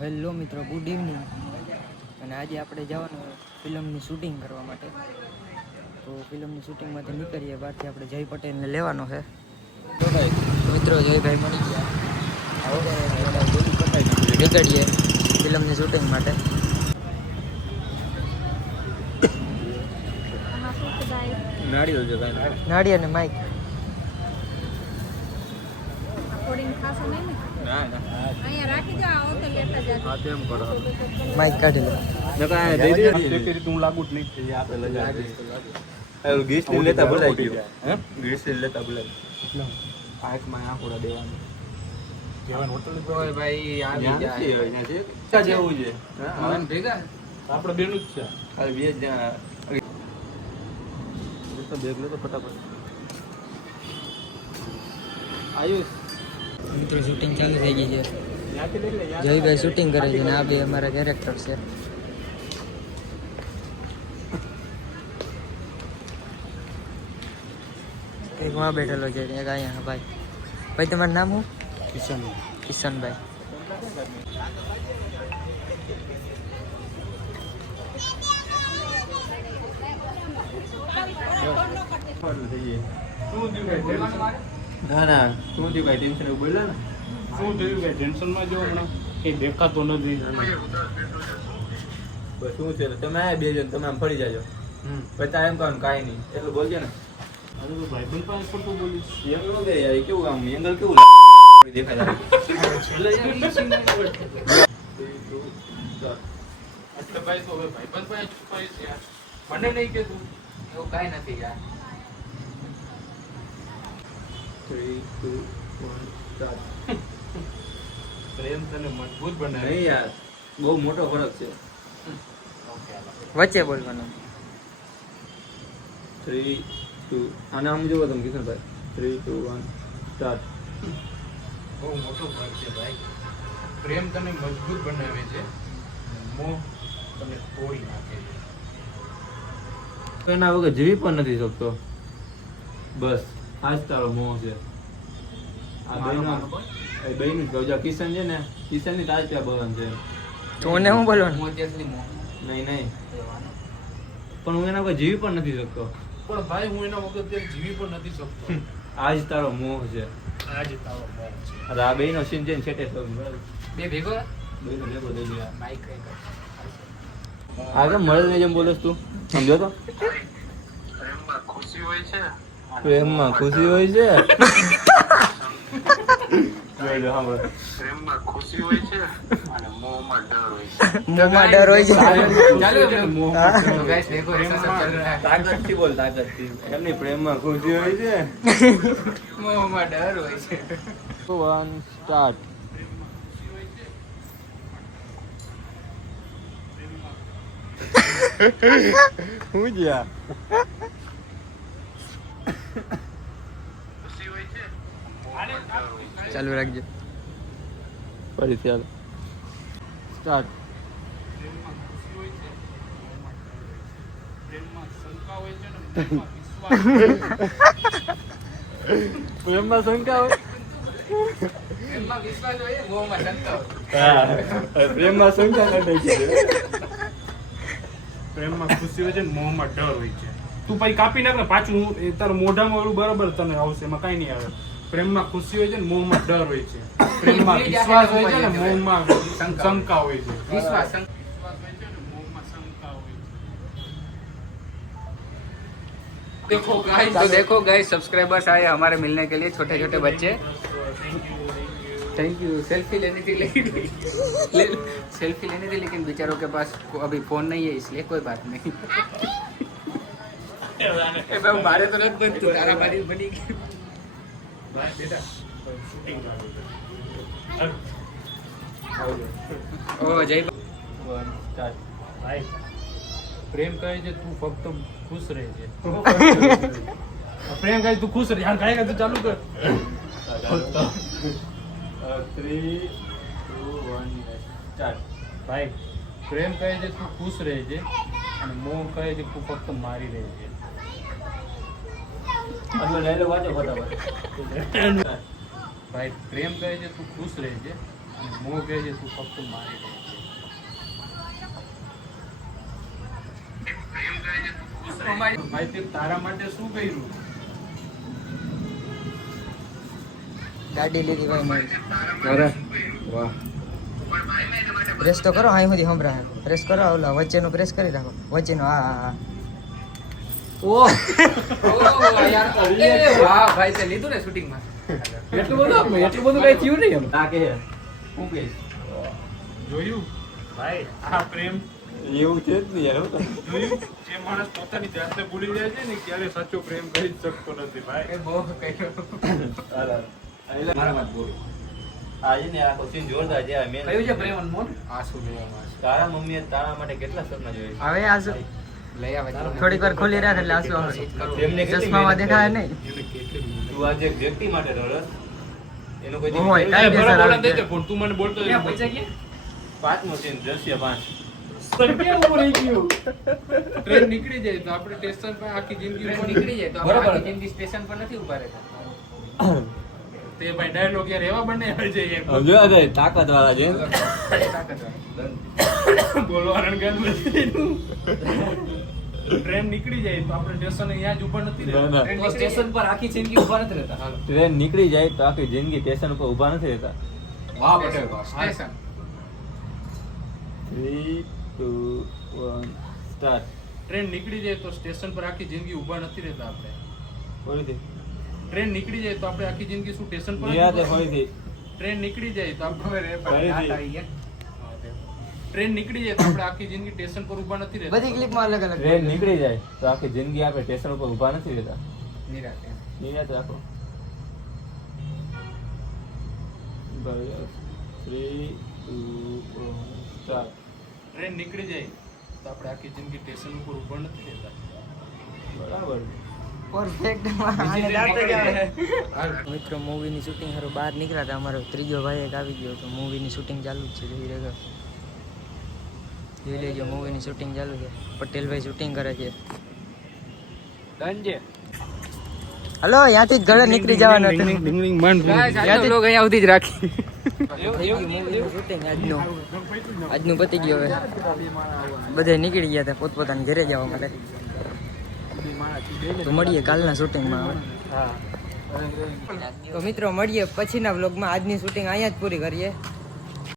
Hello મિત્રો, good evening. અને આજે આપણે જવાનું ફિલ્મની શૂટિંગ કરવા માટે. તો ફિલ્મની શૂટિંગમાંથી નીકળીએ. બહારથી આપણે જય પટેલને લેવાનો છે. મિત્રો જયભાઈ મળી ગયા. નીકળીએ ફિલ્મની શૂટિંગ માટે. નાડી અને માઇક. માઇક કાઢી લે. તું લાગુ જ નહીં. ગેસ લેતા બોલાઈ ગયો. ગેસ લેતા બોલાઈ આંખમાં આંખોડા દેવાનું. જેવું છે આપણે બેનું જ છે. ખાલી 2 જણા બેગ લે તો ફટાફટ. આયુષ મિત્રો શૂટિંગ ચાલુ થઈ ગઈ છે. જયભાઈ શૂટિંગ કરે છે ને આ બે અમારા કેરેક્ટર છે. એક માં બેઠેલો છે, એક અહીંયા. ભાઈ ભાઈ તમારું નામ શું? કિશન. કિશનભાઈ. ના ના શું થયું ભાઈ? ટેન્શન બોલ્યા ને શું થયું કે ટેન્શનમાં જો હમણાં કંઈ દેખાતો નથી. બસ શું છે તમે આ 2 જણ તમે આમ ફરી જાજો. પછી એમ કહો કાંઈ નહીં એટલું બોલજો ને. અરે તો ભાઈબંધ પાસે ખોટું બોલીશ. એંગલ નો દે યાર. કેવું આમ એંગલ કેવું લાગે દેખાય એટલે ભાઈ તો હવે ભાઈબંધ પાસે છુપાઈશ યાર. મને નહીં કે તું એવું કાંઈ નથી યાર. 3, 2, 1 સ્ટાર્ટ. પ્રેમ તને મજબૂત બનાવે. નહીં યાર બહુ મોટો ફરક છે. વચ્ચે બોલવાનું. 3, 2 આને આમ જોવો તમે કિશનભાઈ. 3, 2, 1 સ્ટાર્ટ. બહુ મોટો ફરક છે ભાઈ. પ્રેમ તને મજબૂત બનાવે છે, મોહ તને તોડી નાખે છે. તો એના વગર જીવી પણ નથી શકતો. બસ આ જ તારો મોહ છે. આ બેનું જ કહું. કિશન છે ને, કિશનની તાજ ત્યાં બહન છે. તો મને શું બોલવાનું? નહીં નહીં પણ હું એના વગર જીવી પણ નથી શકતો. પણ ભાઈ હું એના વગર ત્યારે જીવી પણ નથી શકતો. આ જ તારો મોહ છે. આ જ તારો મોહ છે. અરે આ બેનો સીન છે ને છેટે થયું બરાબર. બે ભેગો બેનો ભેગો થઈ ગયા. માઈક કઈ કર. આ કેમ મળે ને જેમ બોલસ તું સમજો તો. પ્રેમમાં ખુશી હોય છે. પ્રેમમાં ખુશી હોય છે. જોજો સાંભળો. પ્રેમમાં ખુશી હોય છે અને મોહમાં ડર હોય છે. મોંમાં ડર હોય છે. તાકાતથી બોલ તાકાતથી. એમની પ્રેમમાં ખુશી હોય છે. મોહમાં ડર હોય છે. 1 સ્ટાર્ટ. હું જ્યા ખુશી હોય છે. ચાલુ રાખજો. ફરીથી હાલ સ્ટાર્ટ. પ્રેમમાં ખુશી હોય છે. પ્રેમમાં શંકા હોય છે ને મોહમાં વિશ્વાસ. પ્રેમમાં શંકા હોય. પ્રેમમાં વિશ્વાસ હોય, મોહમાં શંકા હોય. હા પ્રેમમાં શંકા નથી છે. પ્રેમમાં ખુશી હોય છે ને મોહમાં ડર હોય છે. તું પછી કાપી નાખ ને પાછું તારું મોઢામાં ઓલું બરાબર તને આવશે, એમાં કઈ નહીં આવે. પ્રેમમાં ખુશી હોય છે ને મોહમાં ડર હોય છે. પ્રેમમાં વિશ્વાસ હોય છે ને મોહમાં શંકા હોય છે. વિશ્વાસ હોય છે ને મોહમાં શંકા હોય છે. देखो गाइस सब्सक्राइबर्स आए हमारे मिलने के लिए, छोटे छोटे बच्चे. Thank you. सेल्फी लेनी थी लेकिन सेल्फी लेनी थी लेकिन बेचारों के पास अभी फोन नहीं है, इसलिए कोई बात नहीं. मारे तो नहीं बनती, तारा मारी बनी गई. ओ जय 1 સ્ટાર્ટ. ભાઈ પ્રેમ કહે છે તું ફક્ત ખુશ રહેજે. પ્રેમ કહે તું ખુશ રહે. યાર ગાય તું ચાલુ કર. 3, 2, 1 સ્ટાર્ટ. ભાઈ પ્રેમ કહે છે તું ખુશ રહેજે અને મોહ કહે છે તું ફક્ત મારી રહેજે. આટલો ડાયલોગ વાંચો ફટાફટ. ભાઈ પ્રેમ કહે છે તું ખુશ રહેજે મોહ કહે છે તું ફક્ત મારી ભાઈ તે તારા માટે શું કર્યું? ગાડી લીધી ભાઈ નવી. અરે વાહ પ્રેસ તો કરો અહીં સુધી સંભળાય. પ્રેસ કરો, ઓલા વચ્ચેનું પ્રેસ કરી રાખો. વચ્ચેનું હા હા હા. વાહ ભાઈ તે લીધું ને શૂટિંગમાં એટલું બધું કઈ થયું નહીં એમ તા કે હું કહીશ જોયું ભાઈ આ પ્રેમ એવું છે જ નહીં યાર જોયું? જે માણસ પોતાની જાતને ભૂલી જાય છે ને ક્યારે સાચો પ્રેમ કહી જ શકતો નથી ભાઈ. એ બહુ કર્યું મારા વાત બોલું આજે ને આખો સીન જોરદાર છે મેં કયું છે પ્રેમ અનમોલ આંસુ લઈ આવવા તારા મમ્મીએ તારા માટે કેટલા સપના જોયા હવે આંસુ લઈ આવે થોડીક વાર ખોલી રાખ એટલે આંસુ આવે. તેમને કેટલી ચશ્મામાં મહેનત દેખાય કરી. નહીં. એને કેટલી તું આજે એક વ્યક્તિ માટે રડસ એનું કોઈ હોય, દી કાંઈ બરાબર બેસાડ બોલાવ આવે. દેજે, પણ તું મને બોલતો ક્યાં પહોંચ્યા ગયા? પાંચમો સીન દ્રશ્ય 5 ટ્રેન નીકળી જાય તો આપણે સ્ટેશન પર આખી જિંદગી ટ્રેન ઉપર નીકળી જાય તો આપણે બરાબર. આખી જિંદગી સ્ટેશન પર નથી ઉભા રહેતા તે ભાઈ ડાયલોગ યાર એવા બને છે એક જો અરે તાકાત વાળા છે બોલવાનું ગન નથી. ટ્રેન નીકળી જાય તો આપણે સ્ટેશન અહીંયા જ ઊભા નથી ના, ના. રહેતા. તો સ્ટેશન પર આખી જિંદગી ઉભા નથી રહેતા હાલો ટ્રેન નીકળી જાય તો આખી જિંદગી સ્ટેશન ઉપર ઊભા નથી રહેતા વાહ પટેલ સ્ટેશન 3 2 1 સ્ટાર્ટ ટ્રેન નીકળી જાય તો સ્ટેશન પર આખી જિંદગી ઊભા નથી રહેતા આપણે. ફરીથી ટ્રેન નીકળી જાય તો આપણે આખી જિંદગી શું સ્ટેશન પર જ નિરાતે ઊભા? ફરીથી ટ્રેન નીકળી જાય તો આપણે ફરીથી. રાત આવી ગયા ટ્રેન નીકળી જાય તો આપણે આખી જિંદગી સ્ટેશન પર ઊભા નથી રહેતા. બધી ક્લિપમાં અલગ અલગ. ટ્રેન નીકળી જાય તો આખી જિંદગી આપણે સ્ટેશન ઉપર ઊભા નથી રહેતા નિરાતે નિરાતે રાખો 3 2 1 સ્ટાર્ટ ટ્રેન નીકળી જાય તો આપણે આખી જિંદગી સ્ટેશન ઉપર ઊભા નથી રહેતા. બરાબર પરફેક્ટ. મિત્રો મૂવીની શૂટિંગ હારું બહાર નીકળ્યા હતા. અમારો ત્રીજો ભાઈ એક આવી ગયો તો મૂવીની શૂટિંગ ચાલુ જ છે. જોઈ રહ્યો જોઈ લેજો મૂવીની શૂટિંગ ચાલુ છે. પટેલભાઈ શૂટિંગ કરે છે. હલો અહીંયાથી જ ઘરે નીકળી જવાનું હતું. ગાઈસ આજનો vlog અહીંયા સુધી જ રાખી મૂવીનું શૂટિંગ આજનું પતી ગયું. હવે બધા નીકળી ગયા હતા પોતપોતાના ઘરે જવા માટે. તો મળીએ કાલના શૂટિંગમાં હવે. તો મિત્રો મળીએ પછીના વ્લોગમાં. આજની શૂટિંગ અહીંયા જ પૂરી કરીએ.